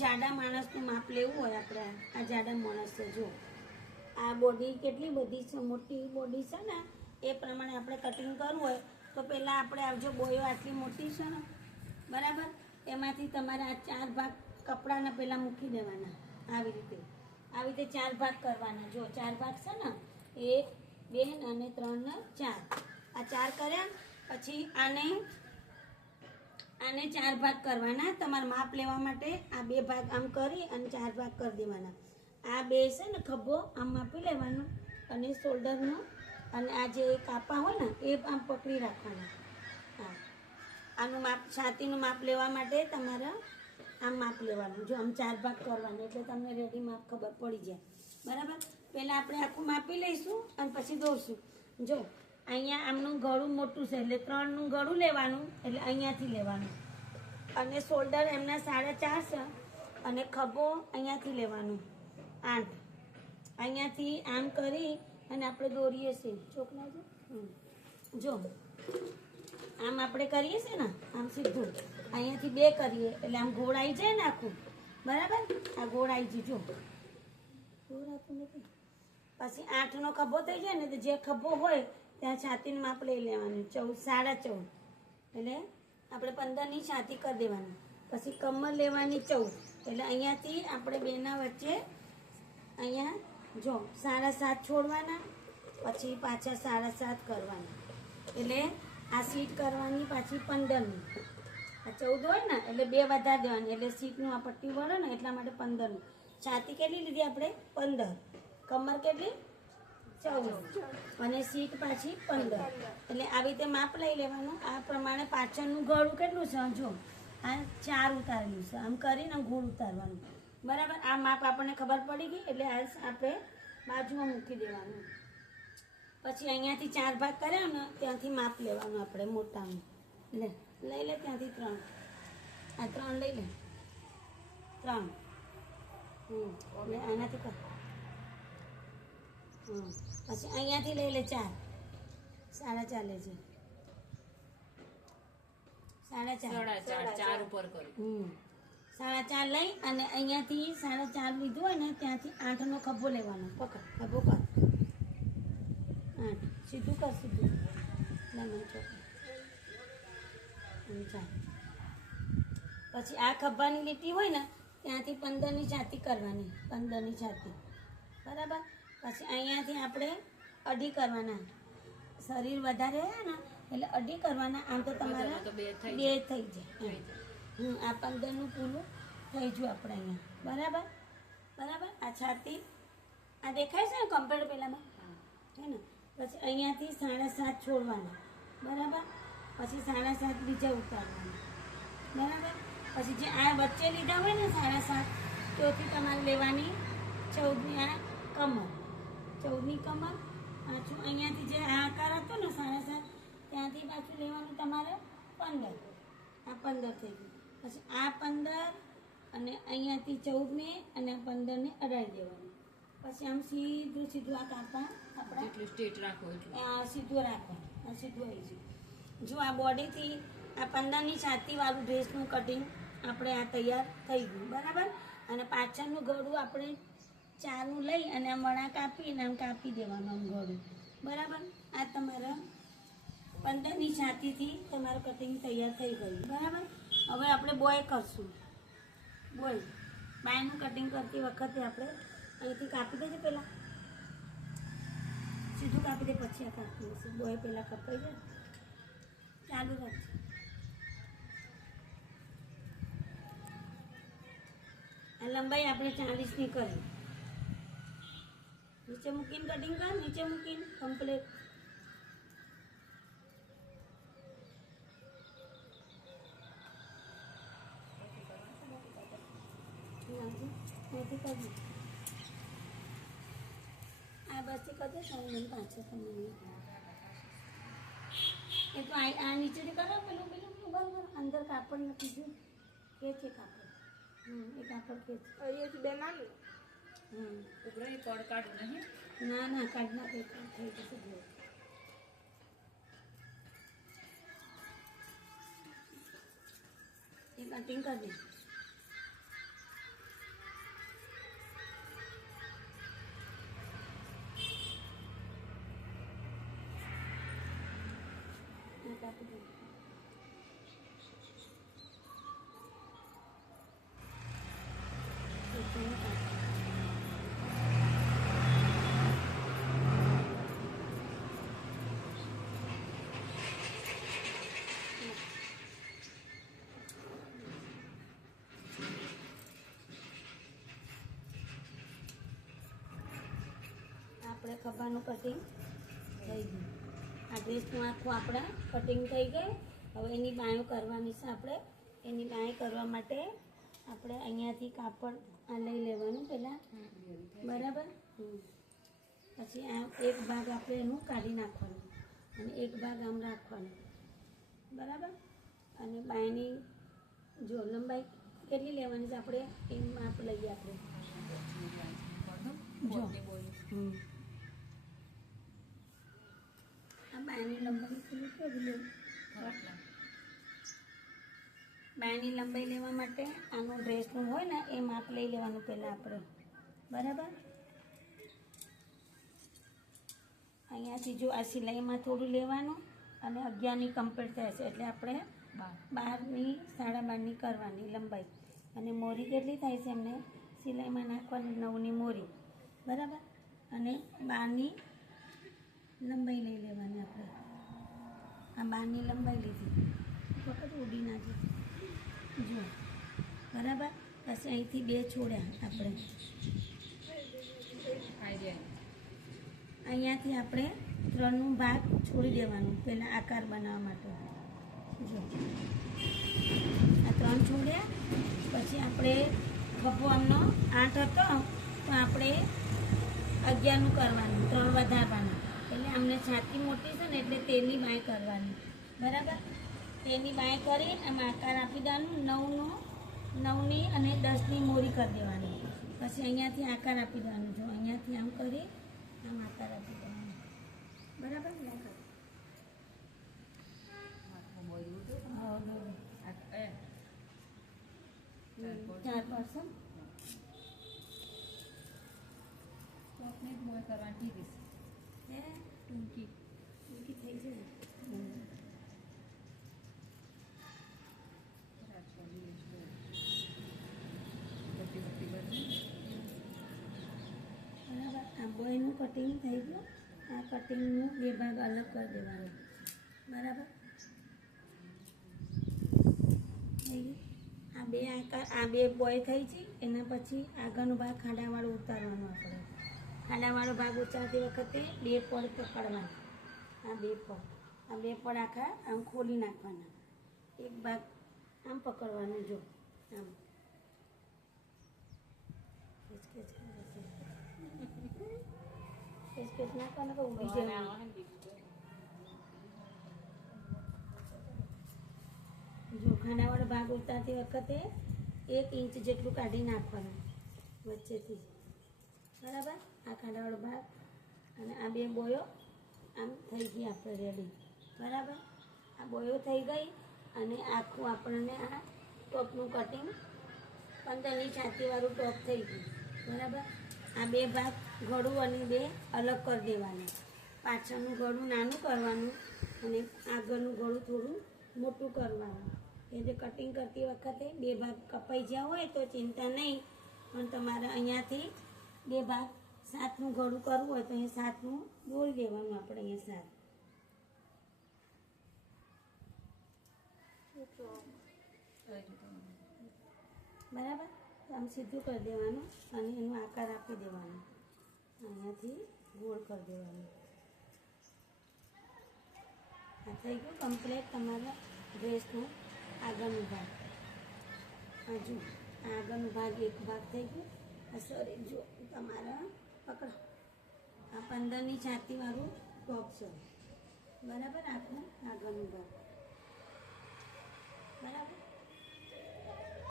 જાડા માણસનું માપ લેવું હોય આપણે, આ જાડા માણસ છે જો, આ બોડી કેટલી બધી છે, મોટી બોડી છે ને, એ પ્રમાણે આપણે કટિંગ કરવું હોય તો પહેલાં આપણે આવજો, બોયો આટલી મોટી છે ને, બરાબર, એમાંથી તમારે આ 4 ભાગ કપડાના પહેલાં મૂકી દેવાના, આવી રીતે 4 ભાગ કરવાના. જો 4 ભાગ છે ને, 1 2 અને 3 ને 4, આ 4 કર્યા. પછી આને 4 ભાગ કરવાના. તમારે માપ લેવા માટે આ 2 ભાગ આમ કરી અને 4 ભાગ કરી દેવાના. આ 2 છે ને ખભો આમ માપી લેવાનું અને શોલ્ડરનો અને આ જે કાપા હોય ને એ આમ પકડી રાખવાના. હા, આનું માપ, છાતીનું માપ લેવા માટે તમારે આમ માપ લેવાનું. જો આમ 4 ભાગ કરવાનું એટલે તમને રેડી માપ ખબર પડી જાય, બરાબર. પહેલાં આપણે આખું માપી લઈશું અને પછી દોરશું. જો અહીંયા આમનું ગળું મોટું છે એટલે 3નું ગળું લેવાનું, એટલે અહીંયાથી લેવાનું. અને શોલ્ડર એમના 4.5 છે અને ખભો અહીંયાથી લેવાનું 8. અહીંયાથી આમ કરી અને આપણે દોરીએ છીએ. ચોકના જો આમ આપણે કરીએ છીએ ને, આમ સીધું અહીંયાથી 2 કરીએ એટલે આમ ગોળાઈ જાય ને આખું, બરાબર. આ ગોળાઈ જજો, ગોળાતું નથી. પછી 8નો ખભો થઈ જાય ને, તો જે ખભો હોય ત્યાં છાતીનું માપ લઈ લેવાનું 14.5, એટલે આપણે 15ની છાતી કરી દેવાની. પછી કમર લેવાની 14, એટલે અહીંયાથી આપણે બેના વચ્ચે અહીંયા જો 7.5 છોડવાના, પછી પાછા 7.5 કરવાના. એટલે આ સીટ કરવાની પાછી 15ની. આ 14 હોય ને એટલે 2 વધારી દેવાની, એટલે સીટનું આ પટ્ટી વળે ને એટલા માટે 15ની. છાતી કેટલી લીધી આપણે? 15. કમર કેટલી? 14 અને સીટ પાછી 15. એટલે આવી રીતે માપ લઈ લેવાનું. આ પ્રમાણે પાછળનું ગળું કેટલું છે જો, આ 4 ઉતારેલું છે, આમ કરીને ગોળ ઉતારવાનું, બરાબર. આ માપ આપણને ખબર પડી ગઈ એટલે આ આપણે બાજુમાં મૂકી દેવાનું. પછી અહીંયાથી 4 ભાગ કર્યા ને ત્યાંથી માપ લેવાનું આપણે મોટાનું. લઈ લે ત્યાંથી 3, આ 3 લઈ લે, 3. એટલે આનાથી કર. પછી અહીંયાથી લઈ લે 4, 4.5 લેજે, 4.5 ઉપર કરી 4.5 લઈ અને અહીંયાથી 4.5 લીધું હોય ને ત્યાંથી 8નો ખભો લેવાનો. પકડ, ખભો કર 8, સીધું કર, સીધું લેમન ચોક. પછી આ ખભાની લીટી હોય ને ત્યાંથી 15ની છાતી કરવાની, 15ની છાતી, બરાબર. પછી અહીંયાથી આપણે 2.5 કરવાના. શરીર વધારે હોય ને એટલે 2.5 કરવાના. આમ તો તમારા 2 થઈ જાય. આ 15નું પૂરું થઈ ગયું આપણે અહીંયા, બરાબર. બરાબર. આ છાતી આ દેખાય છે ને કમ્પ્યુટર પહેલાંમાં, હે ને. પછી અહીંયાથી 7.5 છોડવાના, બરાબર. પછી 7.5 બીજા ઉતારવાના, બરાબર. પછી જે આ વચ્ચે લીધા હોય ને 7.5, ચોથી તમારે લેવાની 14ની આ કમર, 14ની કમર. પાછું અહીંયાથી જે આ આકાર હતો ને 7.5 ત્યાંથી પાછું લેવાનું તમારે 15. આ 15 થઈ ગયું. પછી આ 15 અને અહીંયાથી 14ને અને આ 15ને અડાડી દેવાનું. પછી આમ સીધું સીધું આ કાપા આપણે સ્ટ્રેટ રાખો, સીધું રાખો, સીધું આવી જાય. જો આ બોડીથી આ 15ની છાતીવાળું ડ્રેસનું કટિંગ આપણે આ તૈયાર થઈ ગયું, બરાબર. અને પાછળનું ગળું આપણે 4નું લઈ અને આમ વણા કાપીને આમ કાપી દેવાનું આમ ગળું, બરાબર. આ તમારા 15ની છાતીથી તમારું કટિંગ તૈયાર થઈ ગયું, બરાબર. હવે આપણે બોય કરશું. બોય બાયનું કટિંગ કરતી વખતે આપણે અહીંથી કાપી દેજો, પહેલાં સીધું કાપી દે, પછી આ કાપી દેશે. બોય પહેલાં કપાઈ જાય, ચાલુ રાખજો. આ લંબાઈ આપણે 40ની કરી. નીચે મૂકીને કટિંગ કર, નીચે મૂકીને કમ્પ્લીટ. આ બસથી કરજો, મને પાછળ તમને એ તો આ નીચેથી કરો. પેલું પેલું બરાબર અંદર કાપડ નથી જો ખેંચે કાપડ. એ કાપડ ખેંચ અહીંયાથી 2 માનું. ઉપર કડ કાઢ નહીં. ના ના કાઢ ના થઈ જશે. એ કટિંગ કરી દે. ખભાનું કટિંગ થઈ ગયું. આ ડ્રેસનું આખું આપણે કટિંગ થઈ ગઈ. હવે એની બાયો કરવાની છે આપણે. એની બાય કરવા માટે આપણે અહીંયાથી કાપડ આ લઈ લેવાનું પહેલાં, બરાબર. પછી આ એક ભાગ આપણે એનું કાઢી નાખવાનું અને એક ભાગ આમ રાખવાનો, બરાબર. અને બાયની જો લંબાઈ કેટલી લેવાની છે આપણે એમ માપ લઈએ આપણે. જો આ બાયની લંબાઈ કેટલી લેવી? બાયની લંબાઈ લેવા માટે આનું ડ્રેસનું હોય ને એ માપ લઈ લેવાનું પહેલાં આપણે, બરાબર. અહીંયાથી જો આ સિલાઈમાં થોડું લેવાનું અને 11ની કમ્પ્લીટ થાય છે એટલે આપણે 12ની 12.5ની કરવાની લંબાઈ. અને મોરી કેટલી થાય છે એમને સિલાઈમાં નાખવાની 9ની મોરી, બરાબર. અને 12ની લંબાઈ લઈ લેવાની આપણે. આ 12ની લંબાઈ લીધી વખત ઉડી નાખી જો, બરાબર. પછી અહીંથી 2 છોડ્યા આપણે. અહીંયાથી આપણે 3નો ભાગ છોડી દેવાનું પહેલાં આકાર બનાવવા માટે. જો આ 3 છોડ્યા. પછી આપણે ખભો આમનો 8 હતો તો આપણે 11નું કરવાનું, 3 વધારવાના. એટલે આમને છાતી મોટી છે ને એટલે 13ની બાય કરવાની, બરાબર. 13ની બાય કરી આમાં આકાર આપી દેવાનું. 9ની અને 10ની મોરી કરી દેવાની. પછી અહીંયાથી આકાર આપી દેવાનું. જો અહીંયાથી આમ કરી આમ આકાર આપી દેવાનો, બરાબર. ચાર પરસન ટૂંકી થઈ જાય. બરાબર. આ બોયનું કટિંગ થઈ ગયું. આ કટિંગનું 2 ભાગ અલગ કરી દેવાનું, બરાબર. થઈ ગયું. આ બે બોય થઈ છે. એના પછી આગળનો ભાગ ખાડાવાળો ઉતારવાનો આપણે. ખાડાવાળો ભાગ ઉતારતી વખતે 2 પડ પકડવાના. આ 2 પડ આખા આમ ખોલી નાખવાના. એક ભાગ આમ પકડવાનો, જો આમ ખેંચ નાખવાનો કે ઉડી જવાનું. જો ખાડાવાળો ભાગ ઉતારતી વખતે 1 ઇંચ જેટલું કાઢી નાખવાનું વચ્ચેથી, બરાબર. આ ખાડાવાળો ભાગ અને આ 2 બોયો આમ થઈ ગઈ આપણે રેડી, બરાબર. આ બોયો થઈ ગઈ અને આખું આપણને આ ટોપનું કટિંગ 15ની છાતીવાળું ટોપ થઈ ગયું, બરાબર. આ 2 ભાગ ગળું અને 2 અલગ કરી દેવાના. પાછળનું ગળું નાનું કરવાનું અને આગળનું ગળું થોડું મોટું કરવાનું. એટલે કટિંગ કરતી વખતે 2 ભાગ કપાઈ ગયા હોય તો ચિંતા નહીં, પણ તમારે અહીંયાથી 2 ભાગ 7નું ગળું કરવું હોય તો અહીંયા 7નું દોરી દેવાનું આપણે. અહીંયા 7, બરાબર. આમ સીધું કરી દેવાનું અને એનો આકાર આપી દેવાનો. અહીંયાથી ગોળ કરી દેવાનું. આ થઈ ગયું કમ્પ્લીટ તમારા ડ્રેસનું આગળનો ભાગ. હજુ આગળનો ભાગ 1 ભાગ થઈ ગયો. સોરી, જો તમારા પકડો. આ 15ની છાતીવાળું ટોપ છે, બરાબર. આખું આગળનો ભાગ, બરાબર.